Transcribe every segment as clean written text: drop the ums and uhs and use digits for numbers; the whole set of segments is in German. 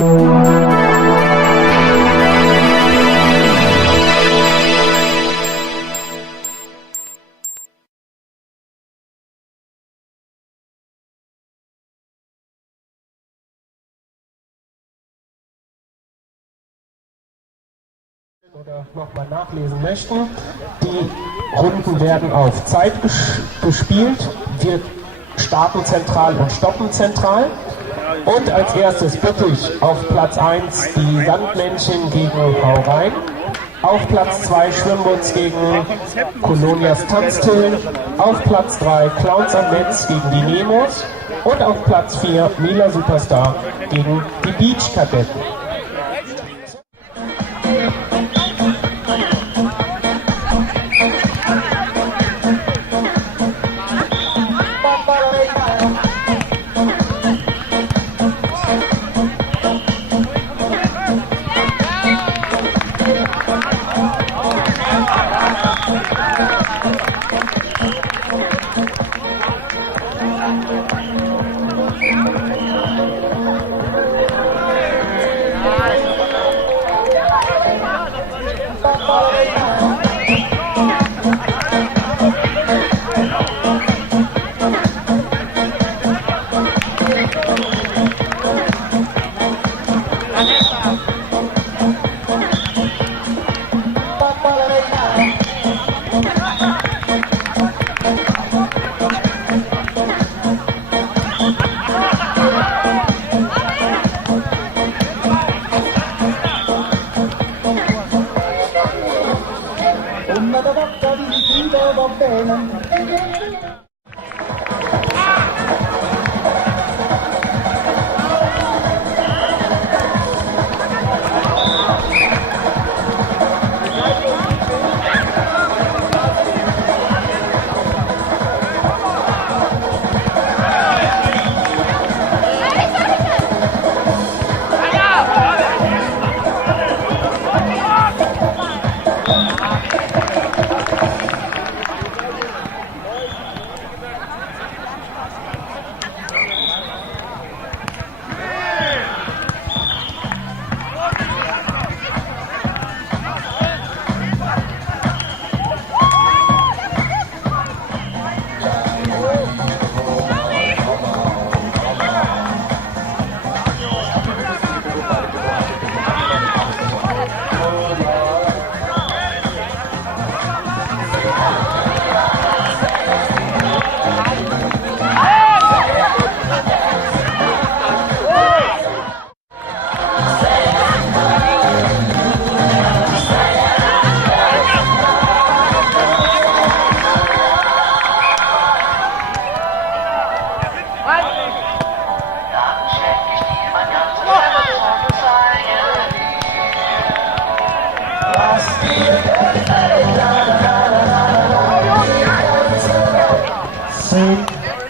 Oder nochmal nachlesen möchten. Die Runden werden auf Zeit gespielt. Wir starten zentral und stoppen zentral. Und als erstes bitte ich auf Platz 1 die Sandmännchen gegen Hau rein. Auf Platz 2 Schwimmbutz gegen Colonias Tanztillen. Auf Platz 3 Clowns am Netz gegen die Nemos. Und auf Platz 4 Mila Superstar gegen die Beach Kadetten.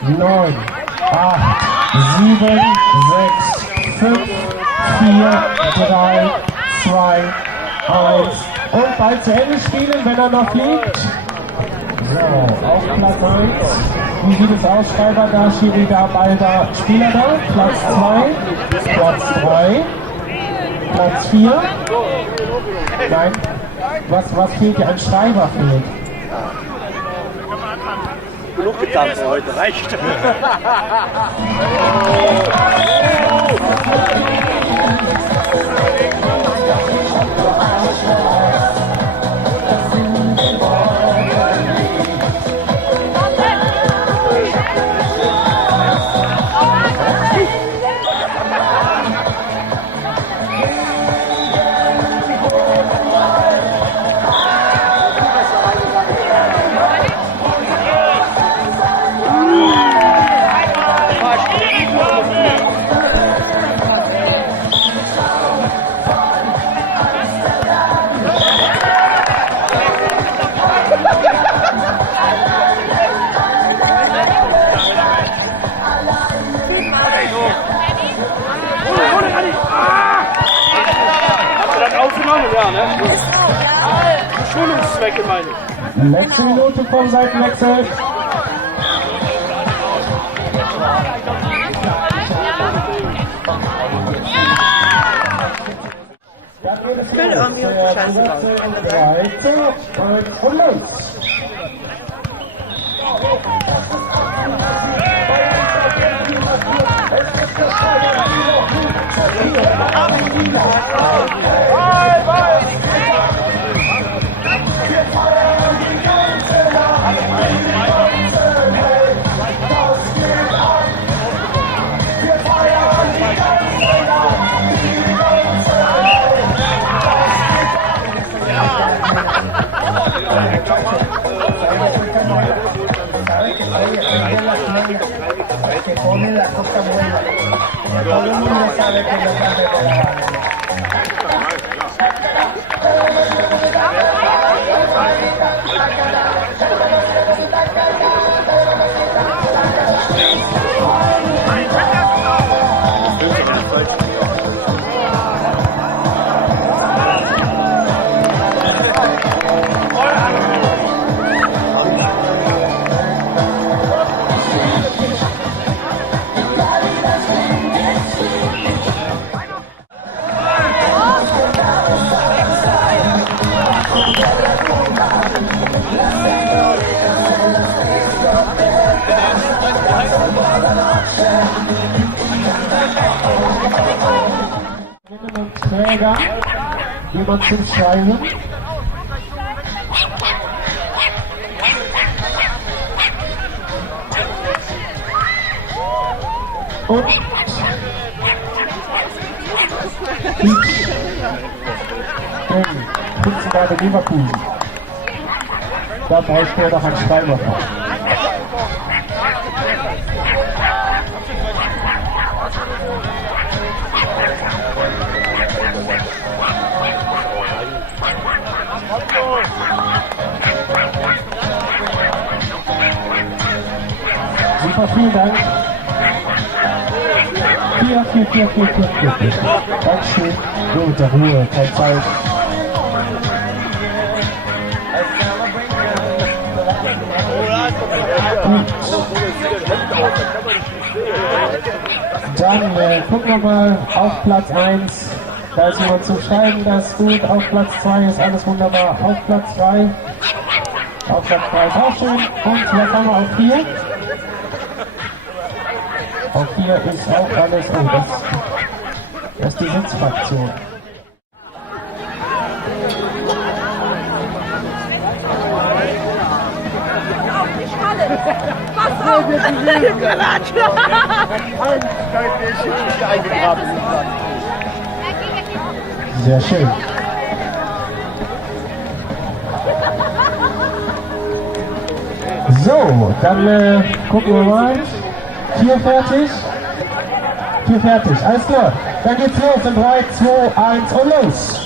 Neun, 8, 7, 6, 5, 4, 3, 2, 1 und bald zu Ende spielen, wenn er noch liegt. So, auf Platz 1. Wie sieht es aus? Schreiber da, Schiri da, Ball da, Spieler da. Platz 2, Platz 3, Platz 4. Nein, was fehlt hier? Ein Schreiber fehlt. Genug getanzt heute, reicht. Ja, ne? Schulungszwecke meine ich. Letzte Minute vom Seitenwechsel. irgendwie Scheiße bauen. 3, 2, 1 und los! Que pone la cosa buena. Todo el mundo sabe que no sabe de la banda. Träger, jemand zum Schreiben. Und Spitzenreiter Leverkusen. Da bräuchte er noch einen Schreiber. Super, vielen Dank. 4. Ganz schön. So, mit der Ruhe, keine Zeit. Dann gucken wir mal auf Platz 1. Da ist jemand zum Schreiben, das ist gut. Auf Platz 2 ist alles wunderbar. Auf Platz 3. Auf Platz 3 ist auch schön. Und jetzt haben wir auf 4. Auf 4 ist auch alles. Oh, das ist die Sitzfraktion. Pass auf! Sehr schön. So, dann gucken wir mal. 4 fertig. 4 fertig, alles klar. Dann geht's los in 3, 2, 1 und los.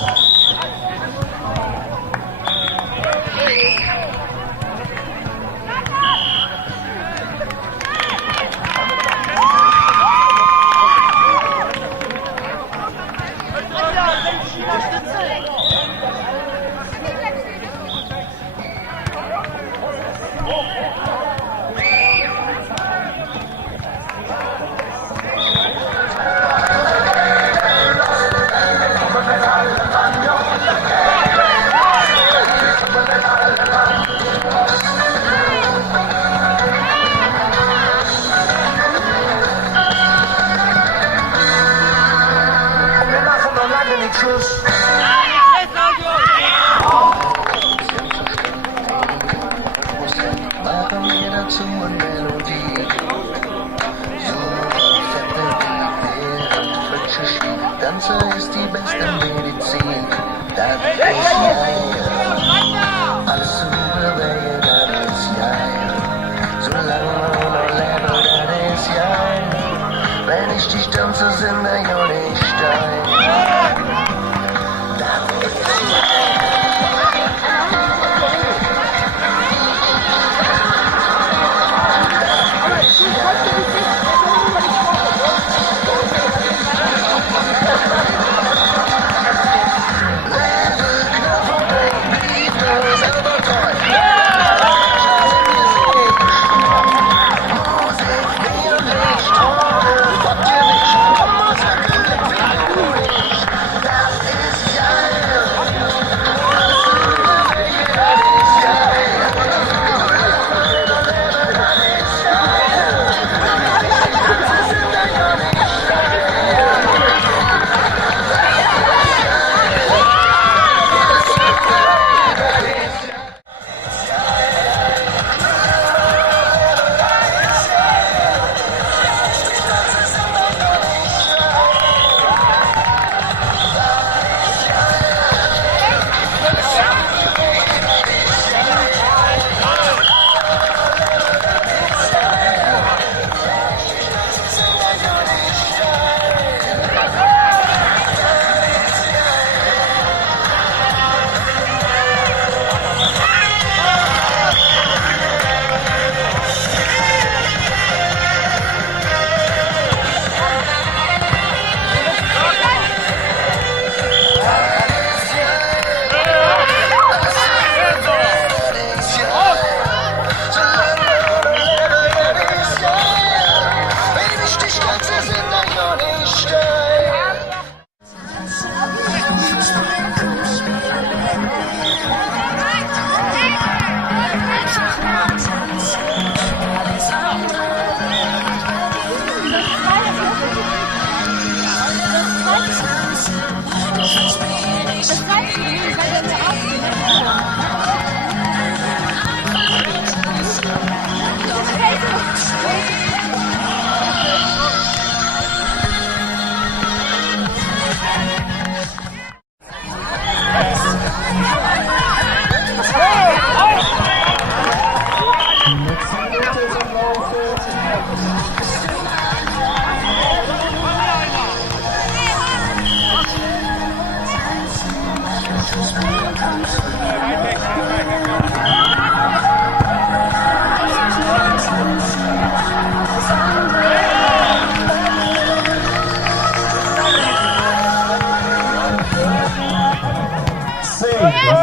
Tanze ist die beste Medizin. Das ist ja alles super, das ist ja. Solange man noch lebt, das ist ja. Wenn ich dich tanze, sind wir ja nicht Stein. Das ist ja. Musik, wie und Licht, ohne Gott dir nicht, komm, sag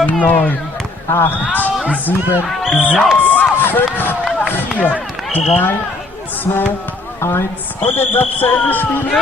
9, 8, 7, 6, 5, 4, 3, 2, 1 und den Satz zu Ende spielen.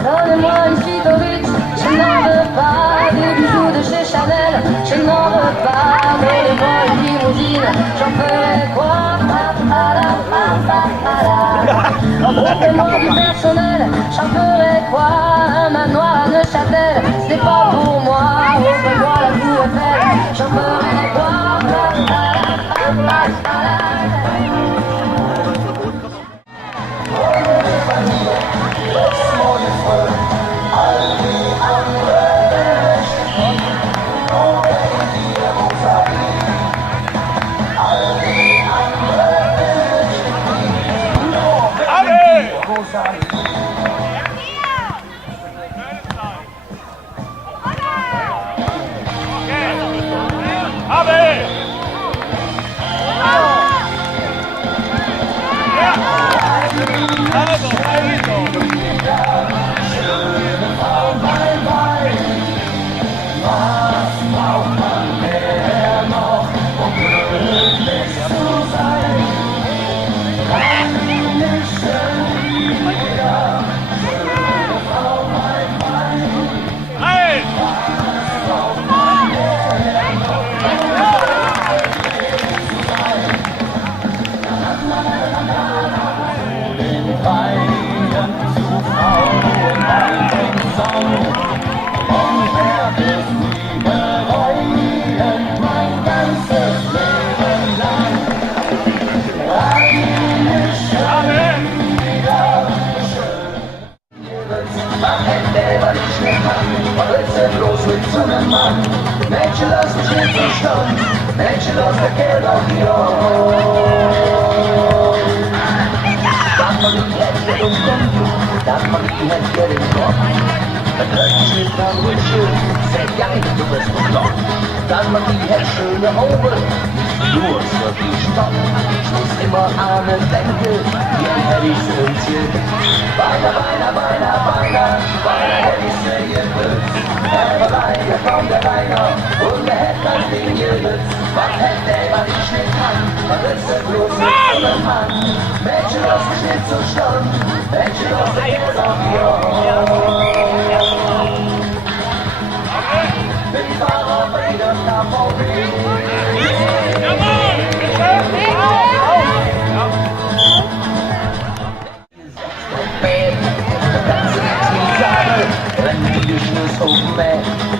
Donnez-moi une suite au but, je n'en veux pas des bijoux de chez Chanel, je n'en veux pas. Donnez-moi une limousine, j'en ferai quoi? Donnez-moi du personnel, j'en ferai quoi? Un manoir à Neuchâtel, c'est pas pour moi. Offrez-moi la Tour Eiffel, j'en ferai quoi? Mädchen, lass mich nicht so stoppen. Mädchen, lass mir Geld auf die Ohren. Das mag ich jetzt mit uns kommen, das mag ich jetzt mit dem Kopf. Wenn plötzlich mit am Rückschild, sehr geil, du bist bekloppt. Das mag ich jetzt schöne Augen, du musst wirklich stoppen. Ich muss immer an den denken, hier hätte ich's irgendwie. Weiter, weiter, weiter, weiter, weiter hätte ich's mir gewünscht. Hier kommt der Rainer und der hätte das Ding gewünscht. Was hätte der, was ich nicht kann? Was ist denn bloß mit so einem Mann? Mädchen, lass mich nicht so stoppen. Mädchen, lass mich jetzt auf die Ohren. Bin Fahrer bei der KVB.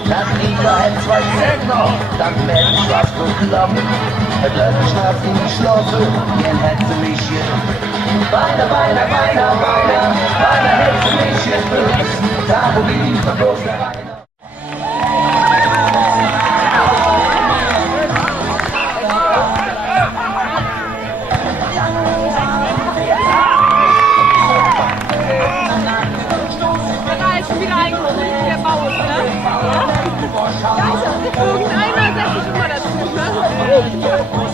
Das Lieder hat 2 Cent noch, dann werd ich was bekloppt. Het leuk schlaft in die Schlosse, jen hätte sie mich hier. Weiter, weiter, weiter, weiter, weiter hätte sie mich hier. Da wo bin ich bloß der Rainer. Irgendeiner setzt sich immer dazu, ne?